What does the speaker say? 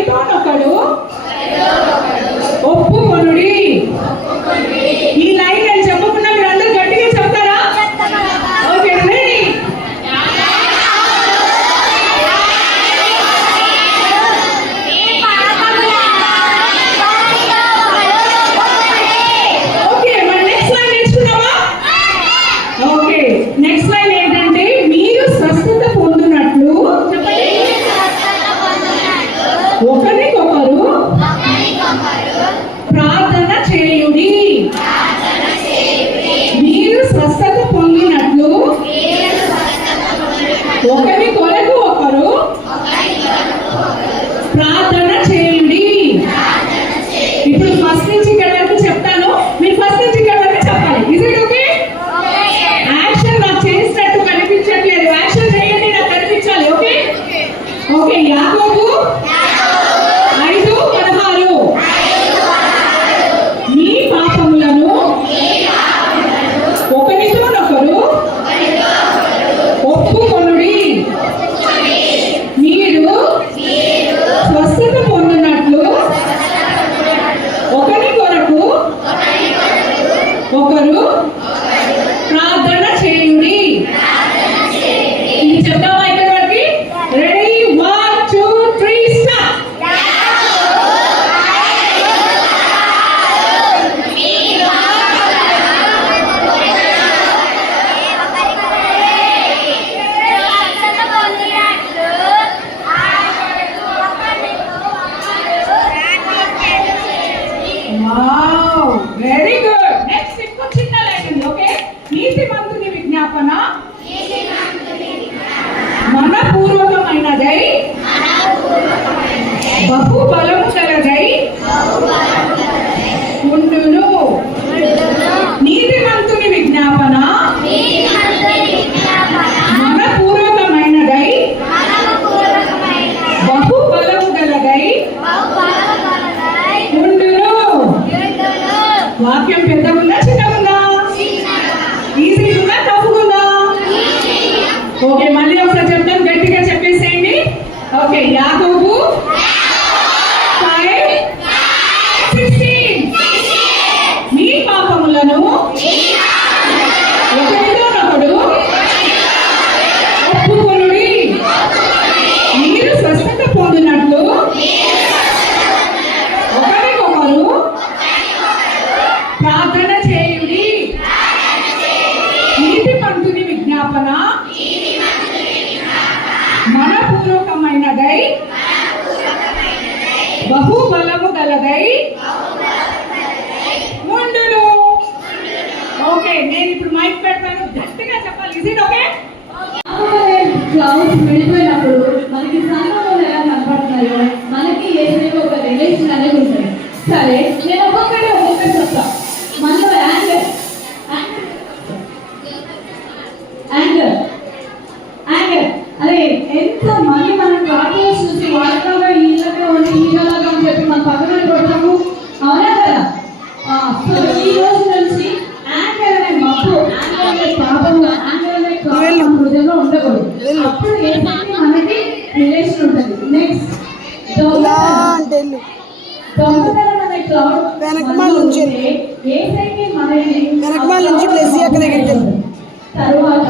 ఒకరితోనొకడు ఒప్పుకొనుడి. ఈ లైన్ నేను చెప్పకుండా మీరు అందరూ గట్టిగా చెప్తారా? Okay ready? ఓకే మరి నెక్స్ట్ లైన్ నేర్చుకుందామా? ఓకే నెక్స్ట్ లైన్ ఏంటంటే మీరు స్వస్థత పొందినట్లు ఒకరికొకరు ప్రార్థన చేయుడి. మీరు స్వస్థత పొందినట్లు ఒకరి కొరకు ఒకరు ప్రార్థన చేయుడి. ఇప్పుడు ఫస్ట్ నుంచి ఇక్కడ వరకు చెప్తాను, మీరు ఫస్ట్ నుంచి ఇక్కడ వరకు చెప్పాలి. Is it okay? యాక్షన్ నాకు చేసినట్టు కనిపించట్లేదు, యాక్షన్ చేయండి, నాకు కనిపించాలి. Okay okay. యాకోబు 5:16 మీ పాపములను ఒకరితోనొకరు ఒప్పుకొనుడి. మీరు స్వస్థత పొందినట్లు ఒకరి కొరకు ఒకరు ప్రార్థన చేయుడి. ఇది చెప్తామా ఇక్కడ వరకు? Ready? 1 2 3 start. Wow very good. Next ఇంకో చిన్న లైన్ ఉంది. ఓకే నీతిమంతుని విజ్ఞాపన మనపూర్వకమైనదై బహు బలము కలదై ఉండును. నీతిమంతుని విజ్ఞాపన మనపూర్వకమైనదై బహు బలము కలదై ఉండును. వాక్యం పెద్దగుందా చిన్నగుందా? ఈజీగా టఫ్గుందా? ఓకే మళ్ళీ ఒకసారి చెప్తాను, గట్టిగా చెప్పేసేయండి. ఓకే యాకోబు 5:16 మీ పాపములను ఒకరితోనొకడు ఒప్పుకొనుడి. మీరు స్వస్థత పొందినట్లు ఒకరికొకరు ప్రార్థన చేయుడి. నీతిమంతుని విజ్ఞాపన మనపూర్వకమైనదై బహు బలము గలదై ఉండును. ఓకే నేను ఇప్పుడు మైక్ పెడతాను, గట్టిగా చెప్పాలి. Is it okay? క్లౌడ్స్ వెళ్ళిపోయినప్పుడు మనకి సంఘంలో ఎలా కనపడుతున్నాయో మనకి ఏదైనా ఒక రిలేషన్ అనేది ఉంటుంది. సరే నేను ఒక్కొక్కటి చెప్తా. మనలో యాంగర్ అదే ఎంత మంది మన కార్టూన్స్ చూసి వాళ్ళగా వీళ్ళగా ఉండి ఈగలాగా అని చెప్పి మన పక్కన కొడతాము, అవునా కదా? సో ఈ రోజు నుంచి యాంగర్ అనే మబ్బు, యాంగర్ అనే పాపము, యాంగర్ అనే కాలం హృదయంలో ఉండకూడదు. అప్పుడు ఏంటంటే మనకి రిలేషన్ ఉంటుంది. నెక్స్ట్ దొంగతనం అనే క్లౌడ్ ఏసైకి మనల్ని తర్వాత